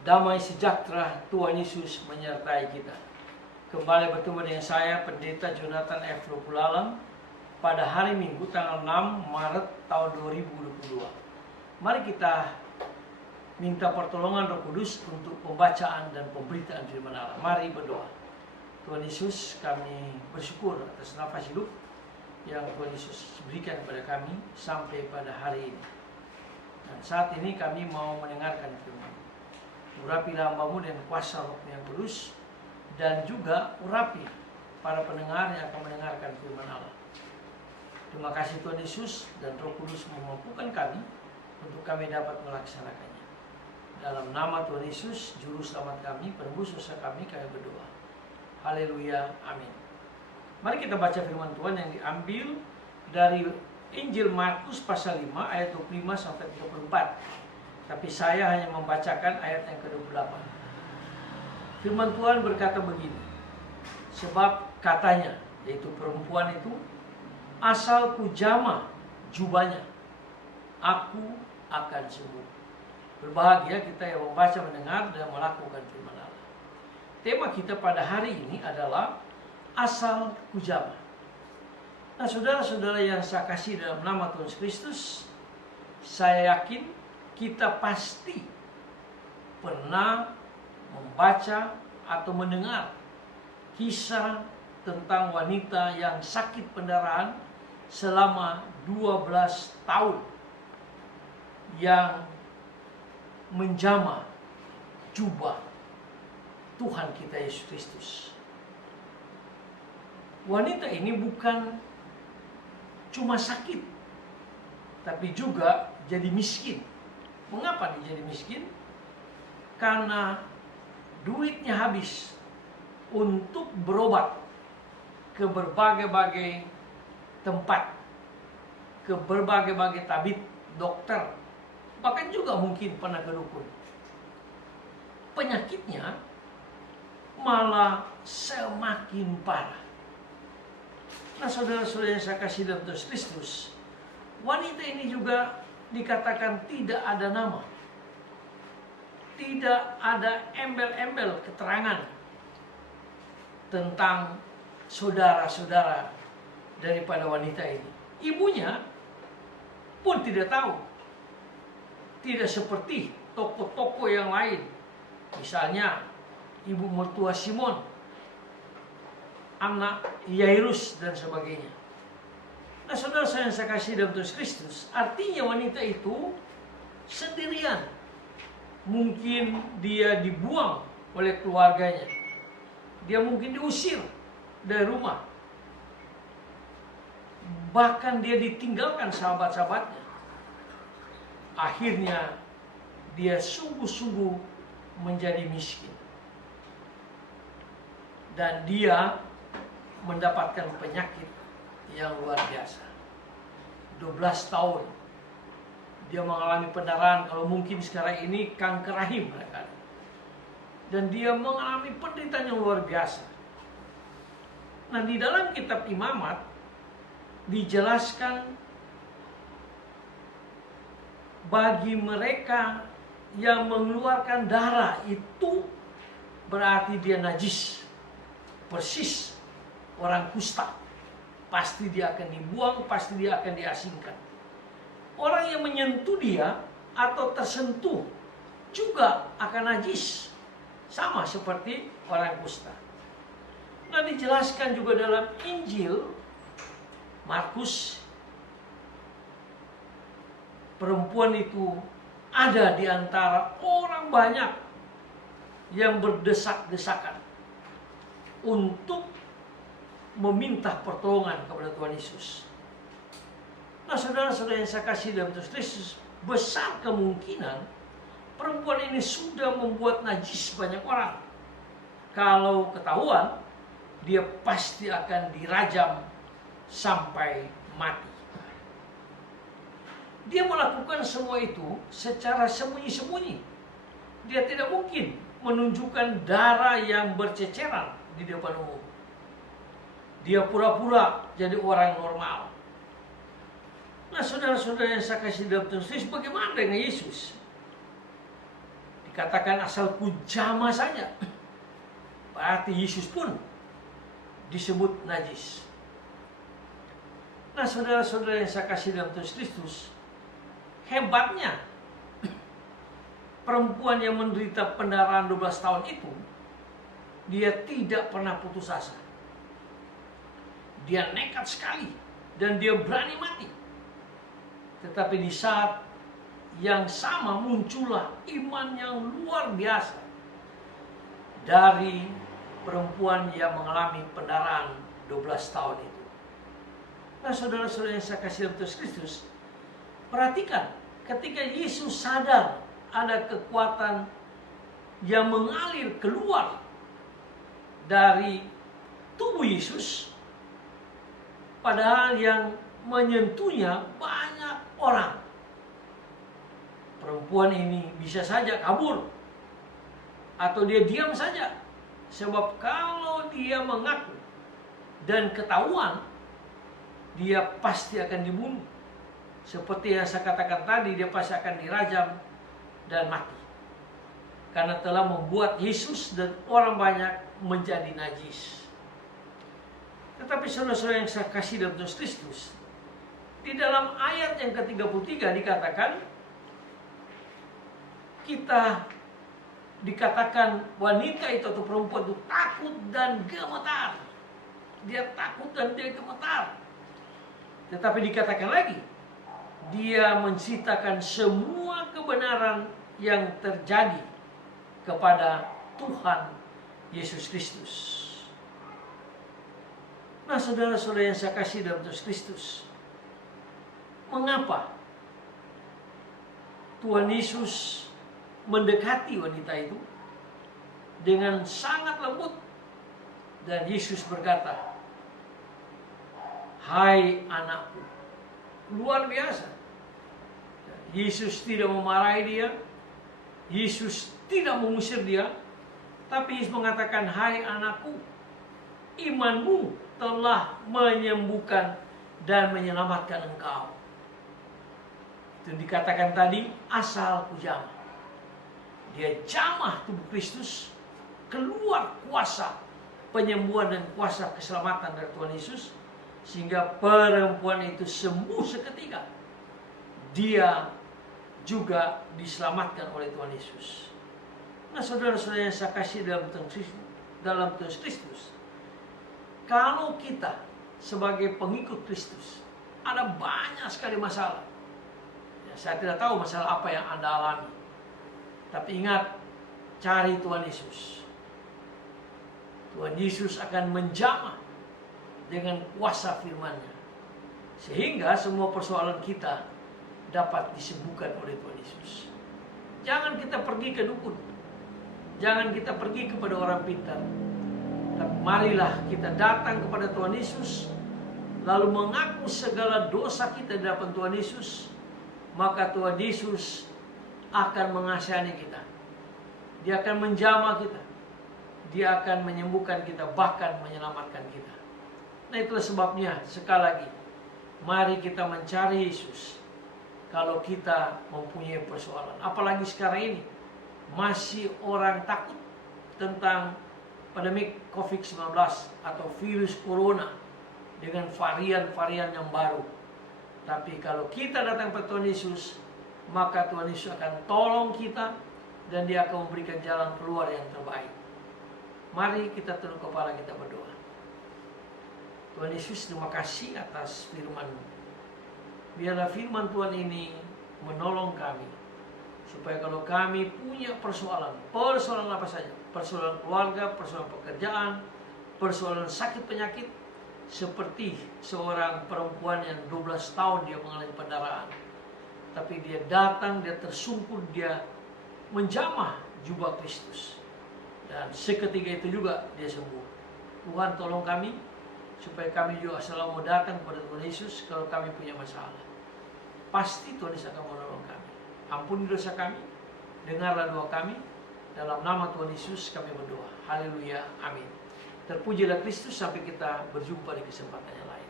Damai sejahtera Tuhan Yesus menyertai kita. Kembali bertemu dengan saya, Pendeta Jonathan F. Lopulalang, pada hari Minggu tanggal 6 Maret tahun 2022. Mari kita minta pertolongan Roh Kudus untuk pembacaan dan pemberitaan firman Allah. Mari berdoa. Tuhan Yesus, kami bersyukur atas nafas hidup yang Tuhan Yesus berikan kepada kami sampai pada hari ini. Dan saat ini kami mau mendengarkan firman. Urapilah hamba-Mu dengan kuasa Roh yang kudus, dan juga urapi para pendengar yang akan mendengarkan firman Allah. Terima kasih Tuhan Yesus, dan Roh Kudus memampukan kami untuk kami dapat melaksanakannya. Dalam nama Tuhan Yesus, Juru Selamat kami, penebus dosa kami berdoa. Haleluya, amin. Mari kita baca firman Tuhan yang diambil dari Injil Markus pasal 5 ayat 25 sampai 34. Tapi saya hanya membacakan ayat yang ke-28. Firman Tuhan berkata begini. Sebab katanya, yaitu perempuan itu, asal ku jamah jubahnya, aku akan sembuh. Berbahagia kita yang membaca, mendengar, dan melakukan firman Allah. Tema kita pada hari ini adalah asal ku jamah. Nah, saudara-saudara yang saya kasih dalam nama Tuhan Kristus, saya yakin kita pasti pernah membaca atau mendengar kisah tentang wanita yang sakit pendarahan selama 12 tahun yang menjamah jubah Tuhan kita Yesus Kristus. Wanita ini bukan cuma sakit, tapi juga jadi miskin. Mengapa dia jadi miskin? Karena duitnya habis untuk berobat ke berbagai-bagai tempat, ke berbagai-bagai tabib, dokter, bahkan juga mungkin pernah ke dukun. Penyakitnya malah semakin parah. Nah, saudara-saudara yang saya kasih dalam Tuhan Kristus, wanita ini juga dikatakan tidak ada nama, tidak ada embel-embel keterangan tentang saudara-saudara daripada wanita ini. Ibunya pun tidak tahu. Tidak seperti tokoh-tokoh yang lain, misalnya ibu mertua Simon, anak Yairus, dan sebagainya. Nah, saudara saya yang saya kasih dalam Tuhan Kristus, artinya wanita itu sendirian. Mungkin dia dibuang oleh keluarganya. Dia mungkin diusir dari rumah. Bahkan dia ditinggalkan sahabat-sahabatnya. Akhirnya dia sungguh-sungguh menjadi miskin. Dan dia mendapatkan penyakit yang luar biasa. 12 tahun dia mengalami pendarahan, kalau mungkin sekarang ini kanker rahim mereka. Dan dia mengalami penderitaan yang luar biasa. Nah, di dalam kitab Imamat dijelaskan bagi mereka yang mengeluarkan darah itu berarti dia najis, persis orang kusta. Pasti dia akan dibuang, pasti dia akan diasingkan. Orang yang menyentuh dia atau tersentuh juga akan najis, sama seperti orang kusta. Nah, dijelaskan juga dalam Injil Markus, perempuan itu ada di antara orang banyak yang berdesak-desakan untuk meminta pertolongan kepada Tuhan Yesus. Nah, saudara-saudara yang saya kasih dalam Tuhan Kristus, besar kemungkinan perempuan ini sudah membuat najis banyak orang. Kalau ketahuan, dia pasti akan dirajam sampai mati. Dia melakukan semua itu secara sembunyi-sembunyi. Dia tidak mungkin menunjukkan darah yang berceceran di depan umum. Dia pura-pura jadi orang normal. Nah, saudara-saudara yang saya kasih dalam Tuhan Yesus, bagaimana dengan Yesus? Dikatakan asal kujama saja, berarti Yesus pun disebut najis. Nah, saudara-saudara yang saya kasih dalam Tuhan Kristus, hebatnya perempuan yang menderita pendarahan 12 tahun itu, dia tidak pernah putus asa. Dia nekat sekali dan dia berani mati. Tetapi di saat yang sama muncullah iman yang luar biasa dari perempuan yang mengalami pendarahan 12 tahun itu. Nah, saudara-saudara yang saya kasih dalam Tuhan Kristus, perhatikan ketika Yesus sadar ada kekuatan yang mengalir keluar dari tubuh Yesus, padahal yang menyentuhnya banyak orang. Perempuan ini bisa saja kabur atau dia diam saja, sebab kalau dia mengaku dan ketahuan, dia pasti akan dibunuh. Seperti yang saya katakan tadi, dia pasti akan dirajam dan mati, karena telah membuat Yesus dan orang banyak menjadi najis. Tetapi saudara-saudara yang saya kasih dalam Tuhan Kristus, di dalam ayat yang ke-33 dikatakan, dikatakan wanita itu atau perempuan itu takut dan gemetar. Dia takut dan dia gemetar. Tetapi dikatakan lagi, dia menceritakan semua kebenaran yang terjadi kepada Tuhan Yesus Kristus. Nah, saudara-saudara yang saya kasih dalam Yesus Kristus, mengapa Tuhan Yesus mendekati wanita itu dengan sangat lembut, dan Yesus berkata, "Hai anakku." Luar biasa. Yesus tidak memarahi dia, Yesus tidak mengusir dia, tapi Yesus mengatakan, "Hai anakku, imanmu telah menyembuhkan dan menyelamatkan engkau." Itu dikatakan tadi, asal kujama. Dia jamah tubuh Kristus, keluar kuasa penyembuhan dan kuasa keselamatan dari Tuhan Yesus, sehingga perempuan itu sembuh seketika. Dia juga diselamatkan oleh Tuhan Yesus. Nah, saudara-saudara yang saya kasih dalam Tuhan Kristus, kalau kita sebagai pengikut Kristus ada banyak sekali masalah. Ya, saya tidak tahu masalah apa yang Anda alami, tapi ingat, cari Tuhan Yesus. Tuhan Yesus akan menjamah dengan kuasa firman-Nya, sehingga semua persoalan kita dapat disembuhkan oleh Tuhan Yesus. Jangan kita pergi ke dukun, jangan kita pergi kepada orang pintar, tapi marilah kita datang kepada Tuhan Yesus, lalu mengaku segala dosa kita di hadapan Tuhan Yesus, maka Tuhan Yesus akan mengasihani kita. Dia akan menjamah kita, Dia akan menyembuhkan kita, bahkan menyelamatkan kita. Nah, itulah sebabnya sekali lagi, mari kita mencari Yesus kalau kita mempunyai persoalan. Apalagi sekarang ini masih orang takut tentang pandemi COVID-19 atau virus corona dengan varian-varian yang baru. Tapi kalau kita datang kepada Tuhan Yesus, maka Tuhan Yesus akan tolong kita dan Dia akan memberikan jalan keluar yang terbaik. Mari kita tunduk kepala, kita berdoa. Tuhan Yesus, terima kasih atas firman-Mu. Biarlah firman Tuhan ini menolong kami, supaya kalau kami punya persoalan apa saja, persoalan keluarga, persoalan pekerjaan, persoalan sakit penyakit, seperti seorang perempuan yang 12 tahun dia mengalami pendarahan, tapi dia datang, dia tersungkur, dia menjamah jubah Kristus, dan seketika itu juga dia sembuh. Tuhan, tolong kami supaya kami juga selalu datang kepada Tuhan Yesus kalau kami punya masalah. Pasti Tuhan Yesus akan menolong kami. Ampuni dosa kami, dengarlah doa kami. Dalam nama Tuhan Yesus kami berdoa. Haleluya, amin. Terpujilah Kristus, sampai kita berjumpa di kesempatan yang lain.